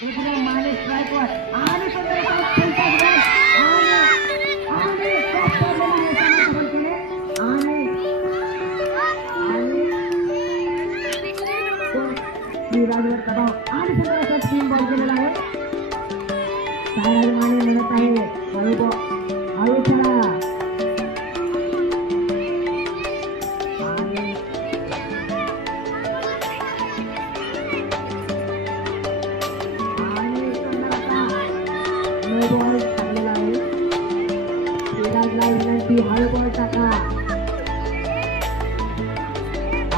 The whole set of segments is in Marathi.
रुद्र माने स्ट्राइकवर आणि सुंदर असा फलंदाज बॉल आणि टॉप केलेला आहे त्याने बॉल केले आणि राजवर दबाव आणि सुंदर असा स्पिन बॉल केलेला आहे सायराज माने म्हणत आहे हळू खेळा हळू बॉल टाका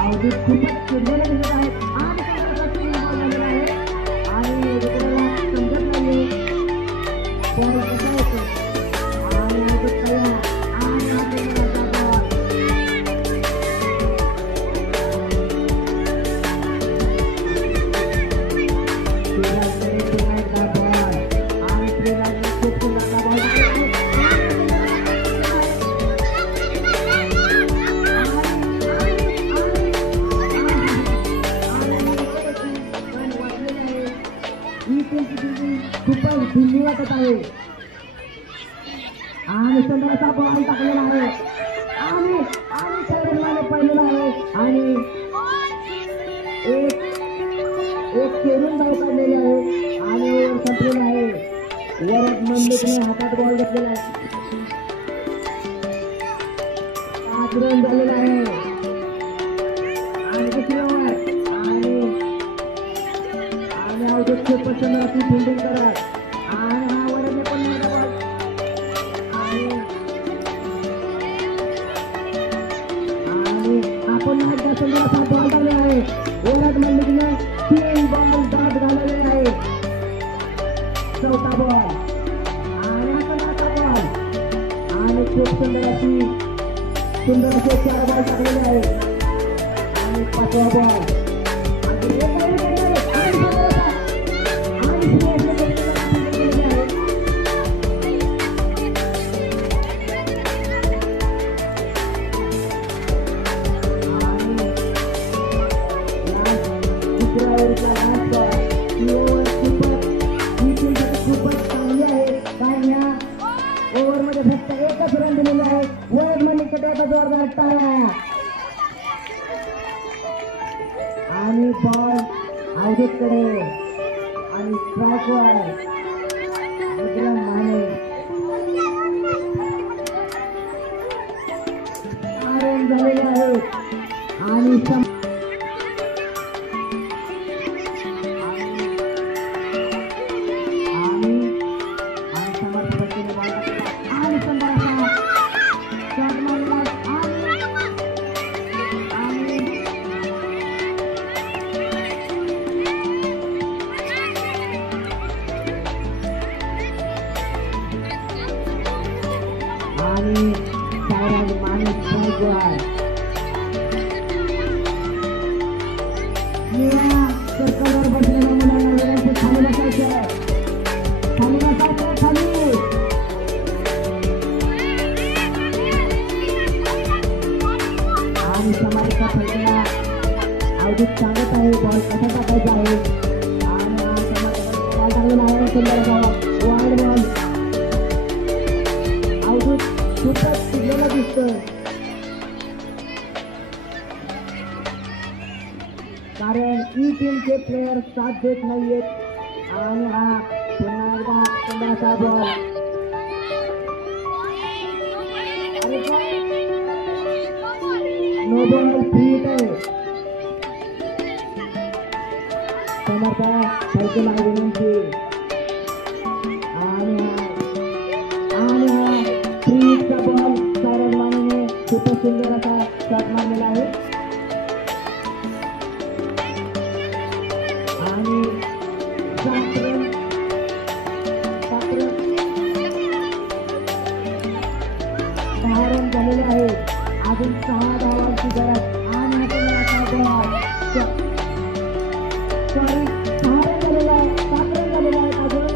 अवधी खूपच चिडलेले दिसत आहेत आणि बॉल झालेला आहे आणि समजत नाहीये बॉल कसा येतो आणि खूपच भिंडी वाटत आहे आणि सुंदरसा बॉल टाकलेला आहे आणि शरीराने पडलेला आहे आणि एक केरून धाव काढलेली आहे आणि ओव्हर संपलेला आहे वरद मंडलिकने हातात बॉल घेतलेला आहे 5 रन झालेला आहे आणि दुसरी ओव्हर आणि अवधूत खूपच सुंदर फिल्डिंग करत आणि हा वरदने पण बॉल आणि आपण एकदा सुंदरसा बॉल टाकला आहे वरद मंडलिकने 3 बॉल बाद घालवले आहे चौथा बॉल आणि बॉल आणि खूप सुंदर असे 4 बॉल टाकलेले आहे आणि 5वा बॉल खूपच चांगली आहे कारण या ओव्हर मध्ये फक्त एकच रन दिलेला आहे वरद मंडलिककडे जोरदार टाळ्या आणि बॉल अवधूतकडे आणि स्ट्राइकवर रुद्र माने रन झालेले आहेत आणि सायराज माने स्ट्राइकवर सर्कलवर बसलेल्या मुलांना वेळाचे खाली बसायचं खाली आणि समाजचा फैसला अवधूत सांगत आहे बॉल कसा टाकायचा आहे आणि बॉल टाकलेला आहे सुंदर वाईड बॉल अवधूत खूपच चिडलेला दिसतोय कारण ही टीमचे प्लेयर साथ देत नाहीयेत आणि हा पुन्हा एकदा सुंदरसा बॉल नो बॉल फ्री आहे समर्था फैसला विनंती आणि हा फ्रीचा बॉल सायराज मानेने खूपच सुंदर असा शॉट मारलेला आहे आणि 7 रन 10 रन झालेले आहेत अजून 6 धावांची गरज आणि सॉरी 6 रन झालेले आहे 7 रन झालेले आहेत अजून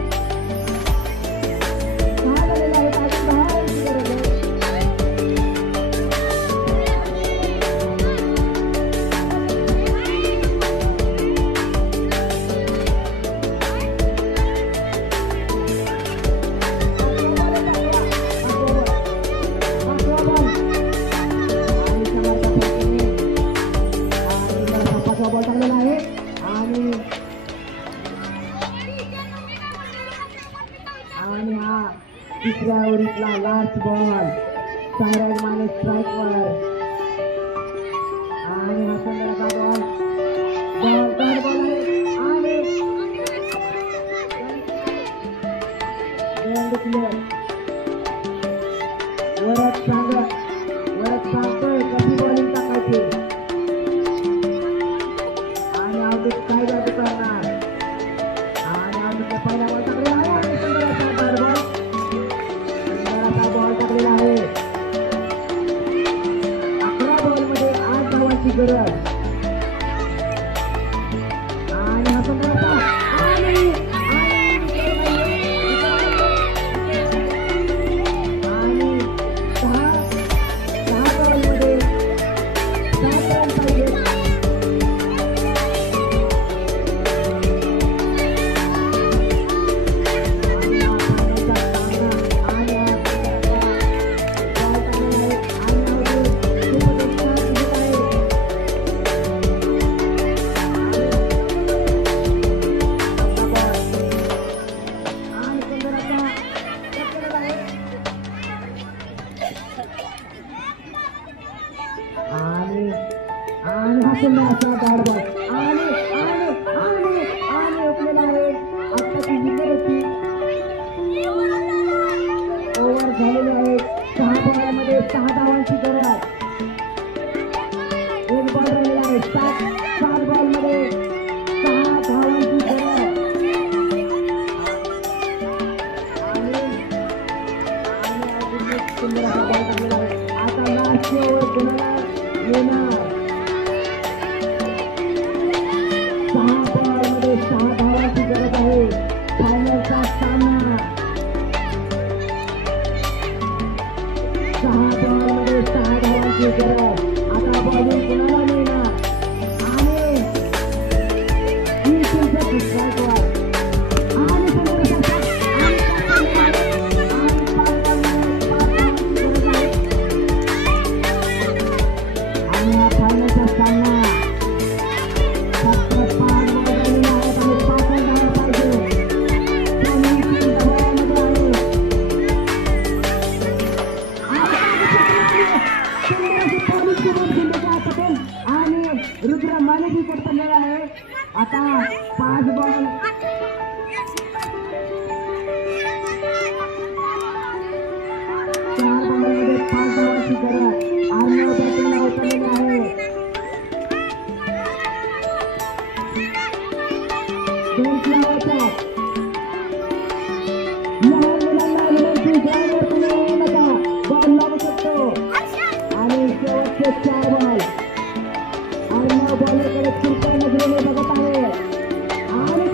6 झालेले आहेत अजून 10 रनची गरज आहे आणि हा तिसऱ्या ओव्हरीतला लास्ट बॉल सायरन माने स्ट्राईकवर आणि हा सुंदर असा बॉल बॉल आहे आणि वरच सांगतोय कशी बॉलिंग टाकायची आणि आउट काय जादू करणार आणि आउटच्या पहिल्या बॉल टाकलेला आहे आणि सुंदर असा बॉल टाकलेला आहे 11 बॉलमध्ये 8 धावांची गरज आणि हा सुंदर असा ओव्हर झालेले आहेत 6 बॉलमध्ये 6 धावांची गरज आहे 1 बॉल राहिलेला आहे 7 बॉलमध्ये 6 धावांची गरज आता लास्ट ओव्हर कोणाला येणार 6 बॉलमध्ये 6 धावांची गरज आहे फायनलचा सामना 6 बॉलमध्ये 6 धावांची गरज आता बॉलिंग कोणाला मिळणार आणि ही तुमचं स्ट्राईकवर आणि हा फायनलचा सामना रुद्र माने भी पडलेला आहे आता 5 बॉल 4 बॉलमध्ये 5 धावांची गरज आर्नव बॅटिंगला उतरलेले आहे 2 लावायच्या लहान मुलांना विनंती ग्राउंडवर तुम्ही येऊ नका बॉल लावू शकतो आणि शेवटचे 4 बॉल आर्नव बॉलरकडे किरकोळ नजरेने बघत आहे आणि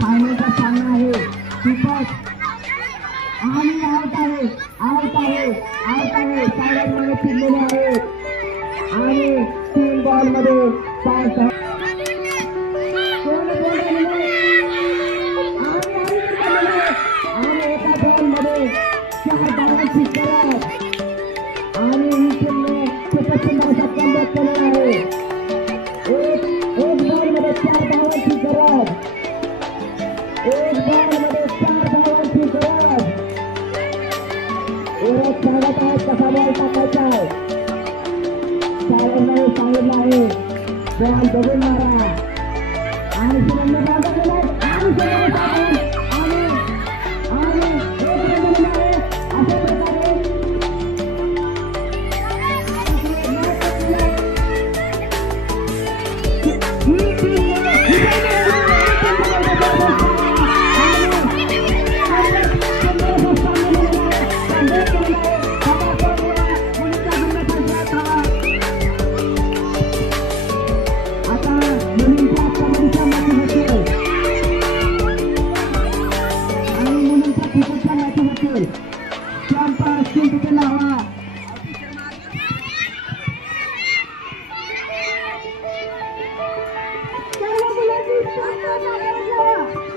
फायनलचा सामना आहे दीपक आणि आउट आहे सायरनमध्ये फिरलेले आहेत आणि 3 बॉलमध्ये 5 आणि एका बॉलमध्ये 4 धावांची गरज आणि ही टीमने खूपच सुंदर असा कमबॅक केलेला आहे एक बॉलमध्ये 4 धावांची गरज 1 बॉलमध्ये 4 धावांची गरज एवढं सांगत आहे कसा बॉल टाकायचा आहे सायरनने सांगितलं आहे बॉल बघून मारा आणि सुरेंद्र बॉल टाकलेला आहे आणि अशा प्रकारे चौथा